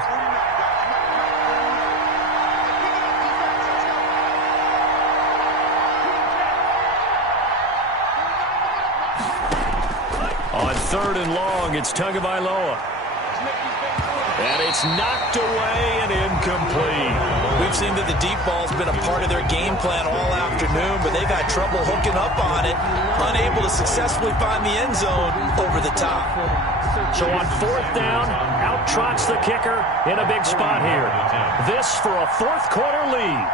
On 3rd and long. It's Tagovailoa. And it's knocked away and incomplete. We've seen that the deep ball's been a part of their game plan all afternoon, but they've had trouble hooking up on it, unable to successfully find the end zone over the top. So on 4th down, out trots the kicker in a big spot here. This for a 4th quarter lead.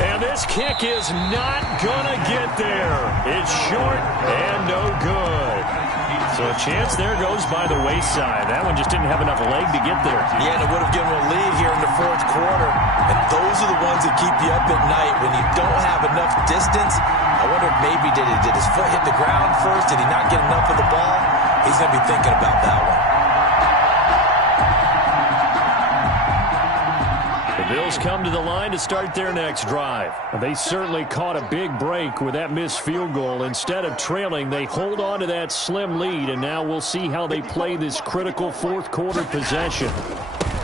And this kick is not gonna get there. It's short and no good. So a chance there goes by the wayside. That one just didn't have enough leg to get there. Yeah, and it would have given a lead here in the 4th quarter. And those are the ones that keep you up at night when you don't have enough distance. I wonder if maybe did his foot hit the ground first? Did he not get enough of the ball? He's going to be thinking about that one. The Bills come to the line to start their next drive. They certainly caught a big break with that missed field goal. Instead of trailing, they hold on to that slim lead, and now we'll see how they play this critical 4th quarter possession.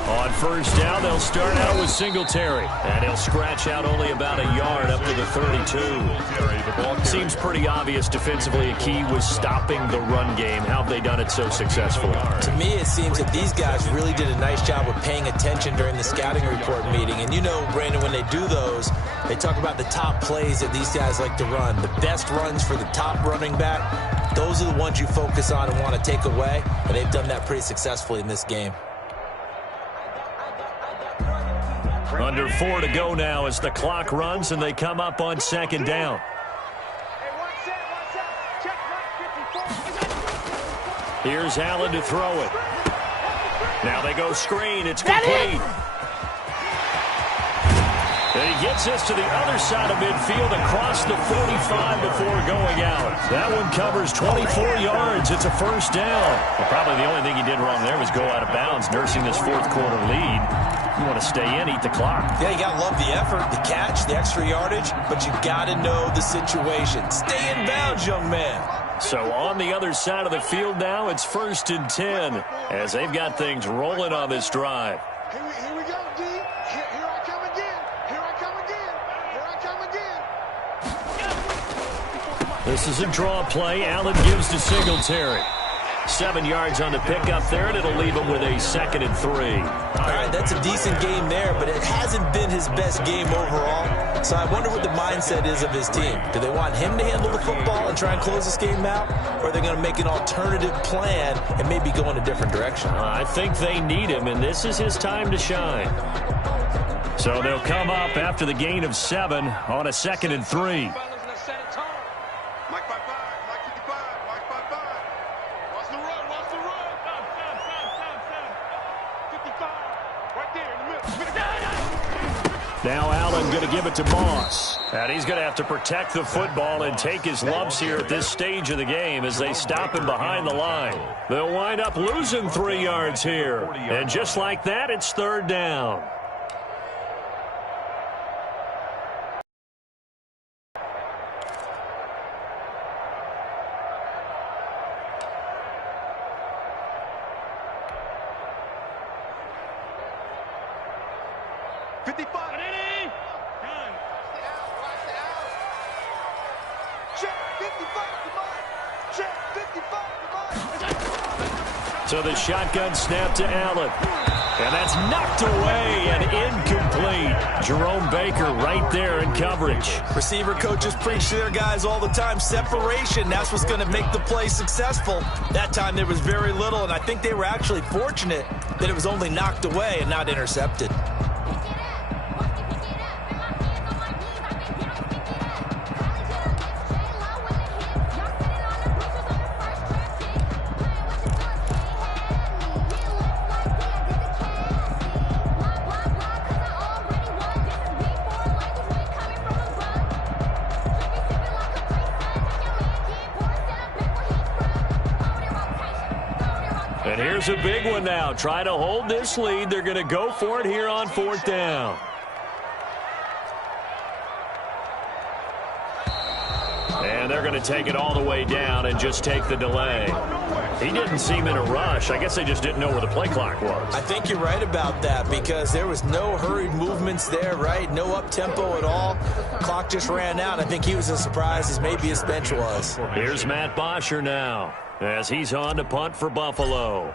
On 1st down, they'll start out with Singletary, and he'll scratch out only about a yard up to the 32. Seems pretty obvious defensively a key was stopping the run game. How have they done it so successfully? To me, it seems that these guys really did a nice job of paying attention during the scouting report meeting. And you know, Brandon, when they do those, they talk about the top plays that these guys like to run. The best runs for the top running back, those are the ones you focus on and want to take away. And they've done that pretty successfully in this game. Under 4 to go now as the clock runs and they come up on 2nd down. Here's Allen to throw it. Now they go screen. It's complete. And he gets this to the other side of midfield across the 45 before going out. That one covers 24 yards. It's a 1st down. Well, probably the only thing he did wrong there was go out of bounds, nursing this 4th quarter lead. You want to stay in, eat the clock. Yeah, you got to love the effort, the catch, the extra yardage, but you got to know the situation. Stay in bounds, young man. So on the other side of the field now, it's 1st and 10 as they've got things rolling on this drive. Here we go, D. Here I come again. Here I come again. Here I come again. This is a draw play. Allen gives to Singletary. 7 yards on the pickup there, and it'll leave him with a 2nd and 3. All right, that's a decent game there, but it hasn't been his best game overall. So I wonder what the mindset is of his team. Do they want him to handle the football and try and close this game out? Or are they going to make an alternative plan and maybe go in a different direction? I think they need him, and this is his time to shine. So they'll come up after the gain of 7 on a 2nd and 3. Now Allen going to give it to Moss. And he's going to have to protect the football and take his lumps here at this stage of the game as they stop him behind the line. They'll wind up losing 3 yards here. And just like that, it's 3rd down. So the shotgun snap to Allen. And that's knocked away and incomplete. Jerome Baker right there in coverage. Receiver coaches preach to their guys all the time. Separation, that's what's going to make the play successful. That time there was very little, and I think they were actually fortunate that it was only knocked away and not intercepted. And here's a big one now. Trying to hold this lead. They're going to go for it here on 4th down. And they're going to take it all the way down and just take the delay. He didn't seem in a rush. I guess they just didn't know where the play clock was. I think you're right about that because there was no hurried movements there, right? No up-tempo at all. Clock just ran out. I think he was as surprised as maybe his bench was. Here's Matt Bosher now as he's on to punt for Buffalo.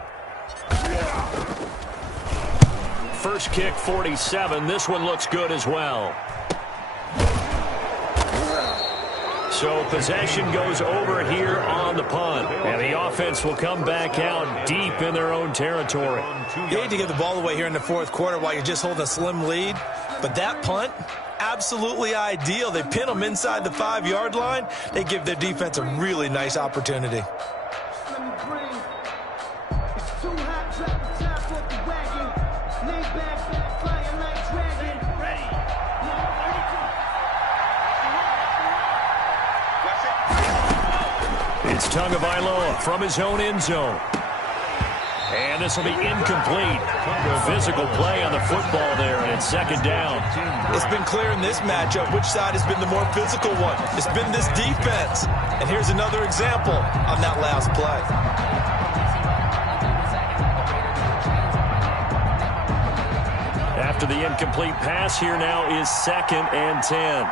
First kick, 47. This one looks good as well. So possession goes over here on the punt. And the offense will come back out deep in their own territory. You hate to get the ball away here in the fourth quarter while you're just holding a slim lead. But that punt, absolutely ideal. They pin them inside the 5-yard line. They give their defense a really nice opportunity. It's Tagovailoa from his own end zone. And this will be incomplete. Physical play on the football there, and it's second down. It's been clear in this matchup which side has been the more physical one. It's been this defense. And here's another example on that last play. After the incomplete pass, here now is 2nd and 10.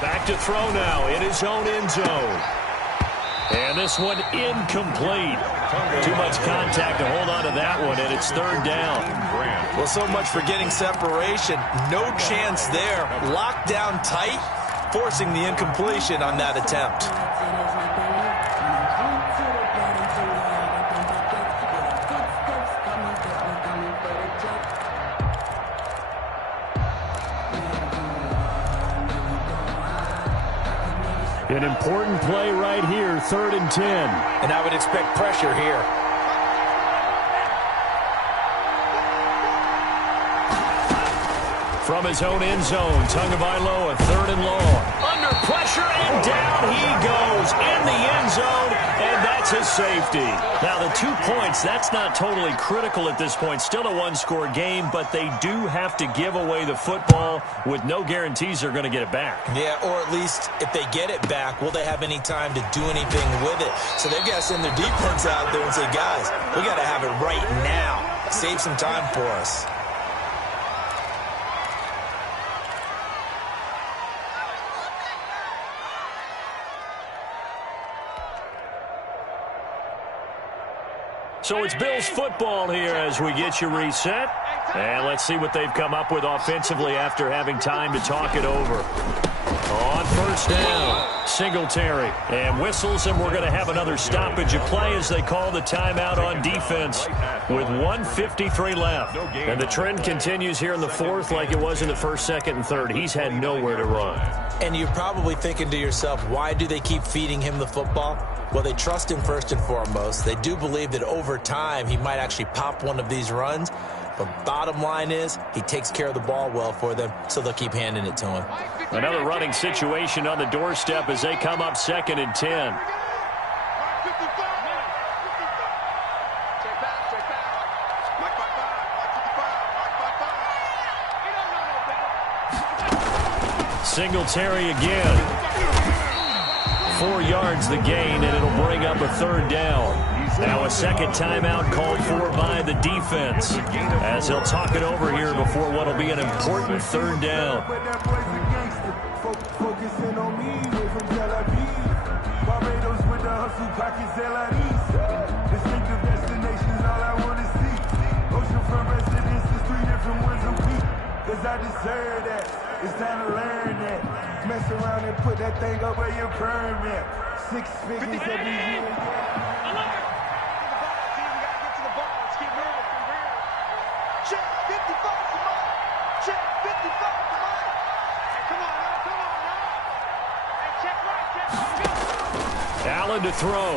Back to throw now in his own end zone. And this one incomplete. Too much contact to hold on to that one, and it's 3rd down. Well, so much for getting separation. No chance there. Locked down tight, forcing the incompletion on that attempt. An important play right here, 3rd and 10. And I would expect pressure here. From his own end zone, Tagovailoa, 3rd and long. Under pressure, and down he goes in the end zone, and that's his safety. Now, the 2 points, that's not totally critical at this point. Still a one-score game, but they do have to give away the football with no guarantees they're going to get it back. Yeah, or at least if they get it back, will they have any time to do anything with it? So they've got to send their defense out there and say, guys, we got to have it right now. Save some time for us. So it's Bills football here as we get you reset. And let's see what they've come up with offensively after having time to talk it over. On 1st down, Singletary. And whistles, and we're going to have another stoppage of play as they call the timeout on defense with 1:53 left. And the trend continues here in the 4th like it was in the 1st, 2nd, and 3rd. He's had nowhere to run. And you're probably thinking to yourself, why do they keep feeding him the football? Well, they trust him first and foremost. They do believe that over time he might actually pop one of these runs. But bottom line is he takes care of the ball well for them, so they'll keep handing it to him. Another running situation on the doorstep as they come up 2nd and 10. Singletary again. 4 yards the gain, and it'll bring up a 3rd down. Now a second timeout called for by the defense as they'll talk it over here before what will be an important 3rd down. Focusing on me, way from Tel Aviv. Barbados with the hustle, pockets distinctive destinations, all I want to see. Oceanfront residences, 3 different ones a week. Cause I deserve that. It's time to learn that. Mess around and put that thing up where your permit. 6 figures every year. Check 55 to Mike. Check 55 to Mike. Come on now. Hey, check right. Allen to throw.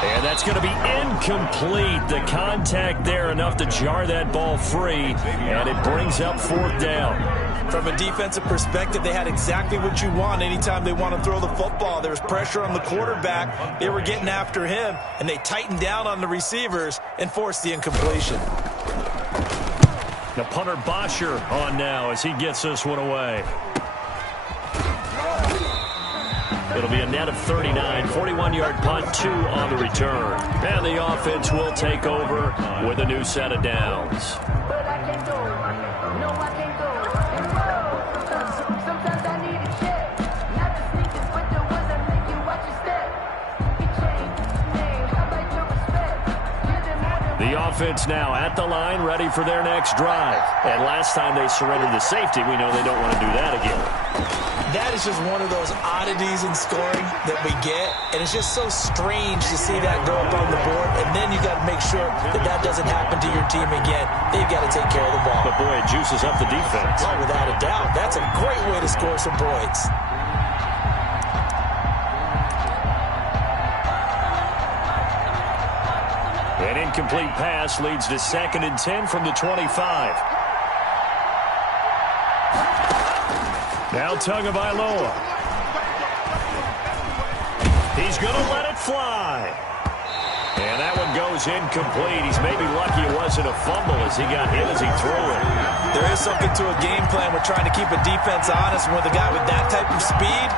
And that's going to be incomplete. The contact there enough to jar that ball free, and it brings up 4th down. From a defensive perspective, they had exactly what you want anytime they want to throw the football. There was pressure on the quarterback. They were getting after him, and they tightened down on the receivers and forced the incompletion. The punter Bosher on now as he gets this one away. It'll be a net of 39, 41-yard punt, 2 on the return. And the offense will take over with a new set of downs. But I can't go. No, I can't go. Sometimes I need a check. Not the sneakers, but the ones that make you watch your step. You change name. How about your respect? Give them more than The offense now at the line, ready for their next drive. And last time they surrendered the safety, we know they don't want to do that again. That is just one of those oddities in scoring that we get, and it's just so strange to see that go up on the board, and then you got to make sure that that doesn't happen to your team again. They've got to take care of the ball. But, boy, it juices up the defense. Oh, without a doubt. That's a great way to score some points. An incomplete pass leads to 2nd and 10 from the 25. Now Tagovailoa. He's going to let it fly. And that one goes incomplete. He's maybe lucky it wasn't a fumble as he got hit as he threw it. There is something to a game plan. We're trying to keep a defense honest. And with a guy with that type of speed,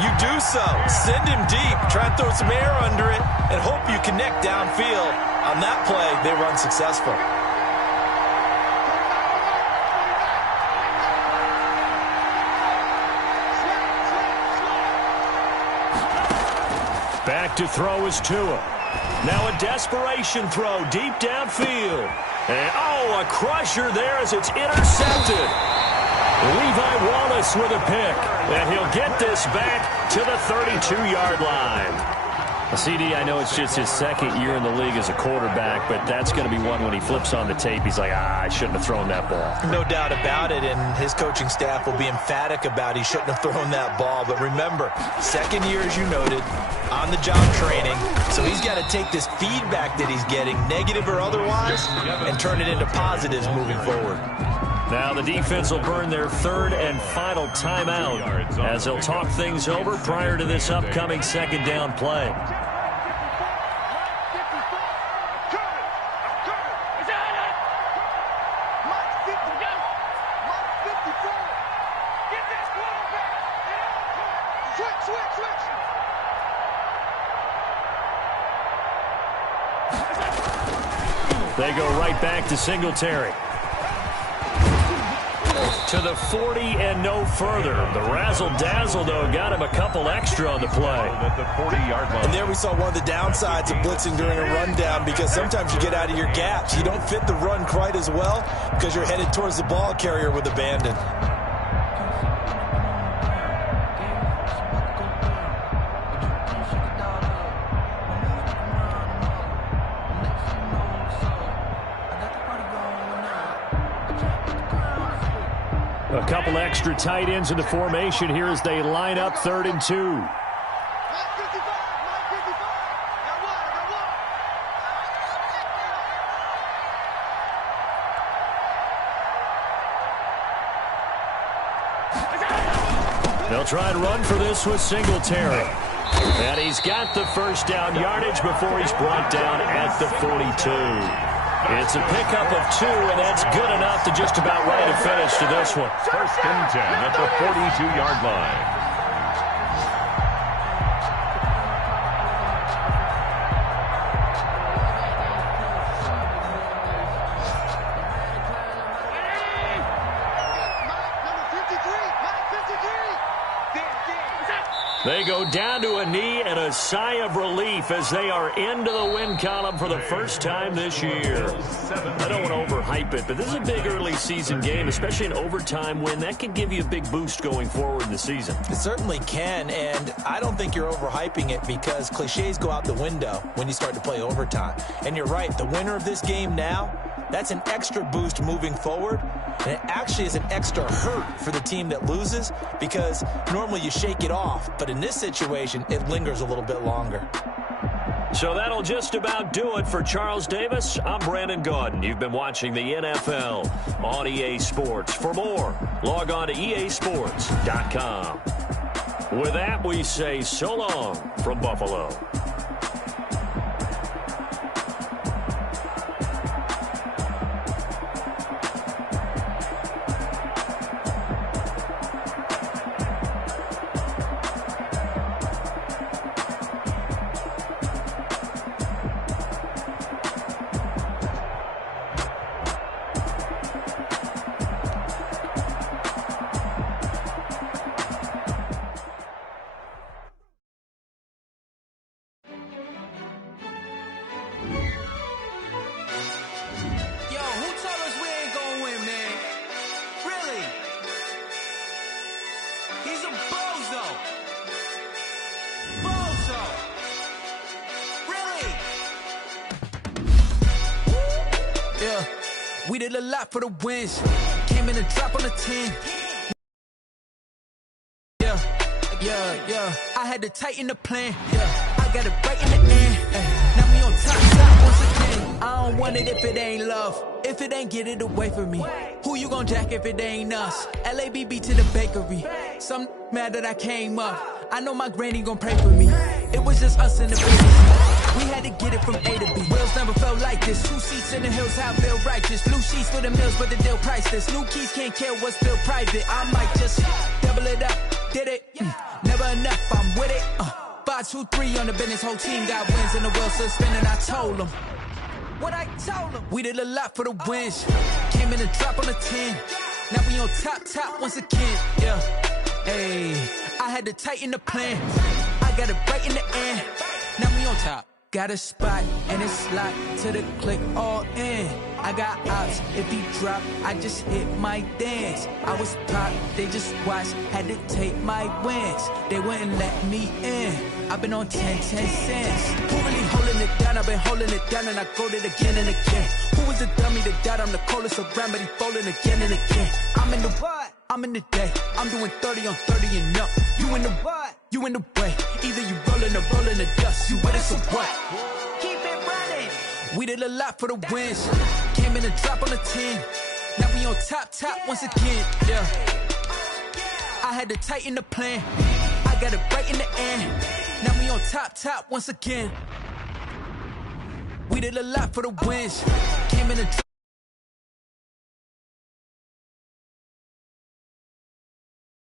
you do so. Send him deep. Try and throw some air under it and hope you connect downfield. On that play, they run successful. Back to throw is Tua. Now a desperation throw deep downfield. And, oh, a crusher there as it's intercepted. Levi Wallace with a pick. And he'll get this back to the 32-yard line. CD, I know it's just his 2nd year in the league as a quarterback, but that's going to be one when he flips on the tape. He's like, I shouldn't have thrown that ball. No doubt about it, and his coaching staff will be emphatic about he shouldn't have thrown that ball. But remember, 2nd year, as you noted, on-the-job training. So he's got to take this feedback that he's getting, negative or otherwise, and turn it into positives moving forward. Now the defense will burn their 3rd and final timeout as they'll talk things over prior to this upcoming 2nd down play. They go right back to Singletary. To the 40 and no further. The razzle-dazzle, though, got him a couple extra on the play. And there we saw one of the downsides of blitzing during a rundown, because sometimes you get out of your gaps. You don't fit the run quite as well because you're headed towards the ball carrier with abandon. A couple extra tight ends in the formation here as they line up 3rd and 2. They'll try and run for this with Singletary. And he's got the first down yardage before he's brought down at the 42. It's a pickup of 2, and that's good enough to just about write a finish to this one. 1st and 10 at the 42-yard line. They go down to a knee and a sigh of relief as they are into the win column for the first time this year. I don't want to overhype it, but this is a big early season game, especially an overtime win. That can give you a big boost going forward in the season. It certainly can, and I don't think you're overhyping it because cliches go out the window when you start to play overtime. And you're right, the winner of this game now, that's an extra boost moving forward, and it actually is an extra hurt for the team that loses because normally you shake it off, but in this situation, it lingers a little bit longer. So that'll just about do it for Charles Davis. I'm Brandon Gaudin. You've been watching the NFL on EA Sports. For more, log on to easports.com. With that, we say so long from Buffalo. yeah. We did a lot for the wins. Came in a drop on the 10. Yeah. I had to tighten the plan. Yeah. I got it right in the end. Now we on top once again. I don't want it if it ain't love. If it ain't, get it away from me. Who you gon' jack if it ain't us? LABB to the bakery. Some mad that I came up. I know my granny gon' pray for me. It was just us in the business. We had to get it from A to B. Wheels never felt like this. 2 seats in the hills, how feel righteous. Blue sheets for the mills, but the deal priceless. New keys can't care what's still private. I might just double it up. Did it? Never enough, I'm with it. 5, 2, 3 on the business. Whole team got wins and the wheels still spinning. I told them what I told them. We did a lot for the wins. Came in a drop on the 10. Now we on top once again. Yeah. Hey, I had to tighten the plan. I got it right in the end. Now we on top. Got a spot and it's locked to the click all in. I got ops, if he drop, I just hit my dance. I was pop, they just watched, had to take my wins. They wouldn't let me in. I've been on 10 cents. Who really holding it down? I've been holding it down and I go it again and again. Who was the dummy that died? I'm the coldest around, but he folding again and again. I'm in the what? I'm in the day. I'm doing 30 on 30 and up. You in the what? You in the way. Either you rolling or rolling the dust. You with us or what? Keep it running. We did a lot for the wins. Came in a drop on the 10. Now we on top once again. Yeah. I had to tighten the plan. I got it right in the end. Now we on top once again. We did a lot for the wins. Came in a drop.